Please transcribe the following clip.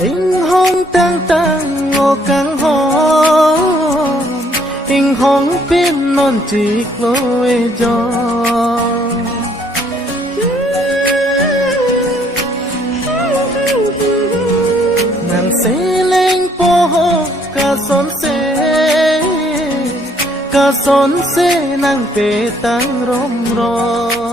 anh hong tăng tăng ngô căng hong anh hong bên non chỉ lối gió nàng sẽ lên po cả son se nàng pe tăng rom rom